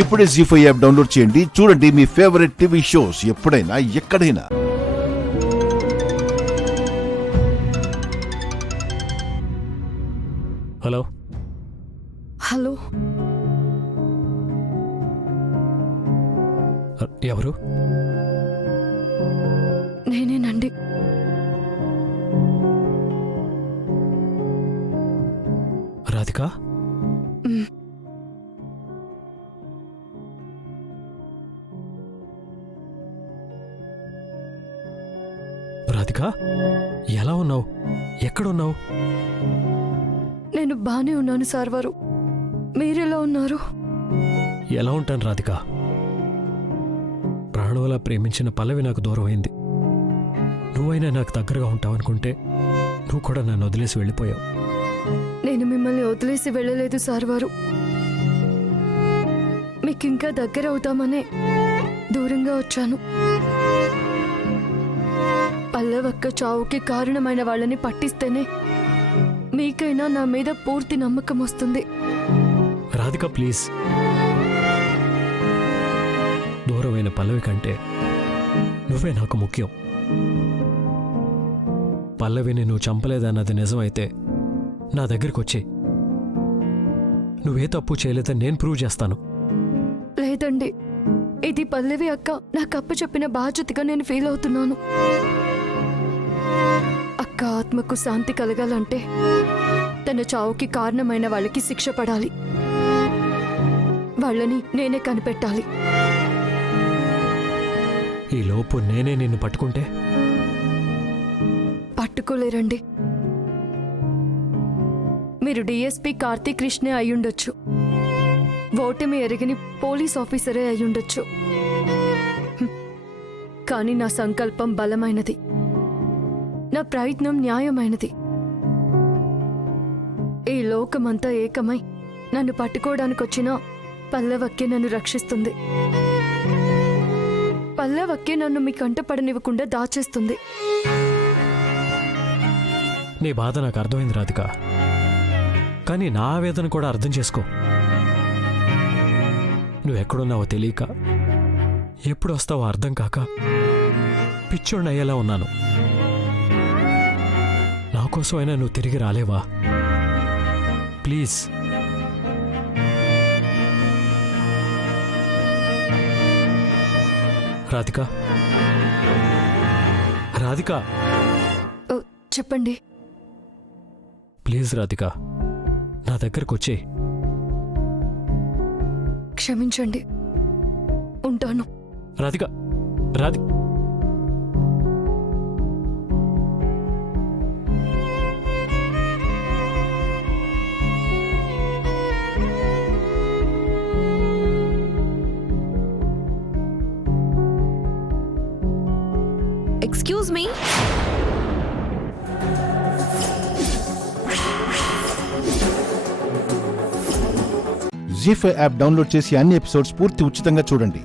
ఇప్పుడే జీ5 app download చేయండి. చూడండి మీ ఫేవరెట్ టీవీ షోస్ ఎప్పుడైనా ఎక్కడైనా. హలో హలో, ఎవరు? నేనేనండి. రాధిక? రాధిక, ఎలా ఉన్నావు? ఎక్కడున్నావు? నేను బానే ఉన్నాను సార్ వారు. మీరెలా ఉన్నారు? ఎలా ఉంటాను రాధిక? ప్రాణంలా ప్రేమించిన పల్లవి నాకు దూరం అయింది. నువ్వైనా నాకు దగ్గరగా ఉంటావనుకుంటే నువ్వు కూడా నన్ను వదిలేసి వెళ్ళిపోయావు. నేను మిమ్మల్ని వదిలేసి వెళ్ళలేదు సార్ వారు. మీకింకా దగ్గర అవుతామనే దూరంగా వచ్చాను. పల్లవక్క చావుకి కారణమైన వాళ్ళని పట్టిస్తేనే మీకైనా నా మీద పూర్తి నమ్మకం వస్తుంది. రాధిక ప్లీజ్, దూరమైన పల్లవి కంటే నువ్వే నాకు ముఖ్యం. పల్లవిని నువ్వు చంపలేదన్నది నిజమైతే నా దగ్గరికి వచ్చి నువ్వే తప్పు చేయలేదని నేను ప్రూవ్ చేస్తాను. లేదండి, ఇది పల్లవి అక్క నాకు అప్పచెప్పిన బాధ్యతగా నేను ఫీల్ అవుతున్నాను. అక్క ఆత్మకు శాంతి కలగాలంటే తన చావుకి కారణమైన వాళ్ళకి శిక్ష పడాలి. వాళ్ళని నేనే కనిపెట్టాలి. ఈ లోపు నేనే నిన్ను పట్టుకుంటే? పట్టుకోలేరండి. మీరు డిఎస్పీ కార్తీక్ కృష్ణే అయ్యుండొచ్చు, ఓటమి ఎరగని పోలీస్ ఆఫీసరే అయ్యుండొచ్చు. కానీ నా సంకల్పం బలమైనది, నా ప్రయత్నం న్యాయమైనది. ఈ లోకమంతా ఏకమై నన్ను పట్టుకోవడానికొచ్చినా పల్లవక్కే నన్ను రక్షిస్తుంది. పల్లవక్కే నన్ను మీ కంటపడనివ్వకుండా దాచేస్తుంది. నీ బాధ నాకు అర్థమైంది రాధిక, కానీ నా ఆవేదన కూడా అర్థం చేసుకో. నువ్వెక్కడున్నావో తెలియక, ఎప్పుడు వస్తావో అర్థం కాక పిచ్చోడిని అయ్యేలా ఉన్నాను. నా కోసమైనా నువ్వు తిరిగి రాలేవా? ప్లీజ్. రాధిక, రాధిక, చెప్పండి. ప్లీజ్ రాధిక, నా దగ్గరకు వచ్చే. క్షమించండి, ఉంటాను. రాధిక, రాధిక. Excuse me. జీ5 యాప్ డౌన్లోడ్ చేసి అన్ని ఎపిసోడ్స్ పూర్తి ఉచితంగా చూడండి.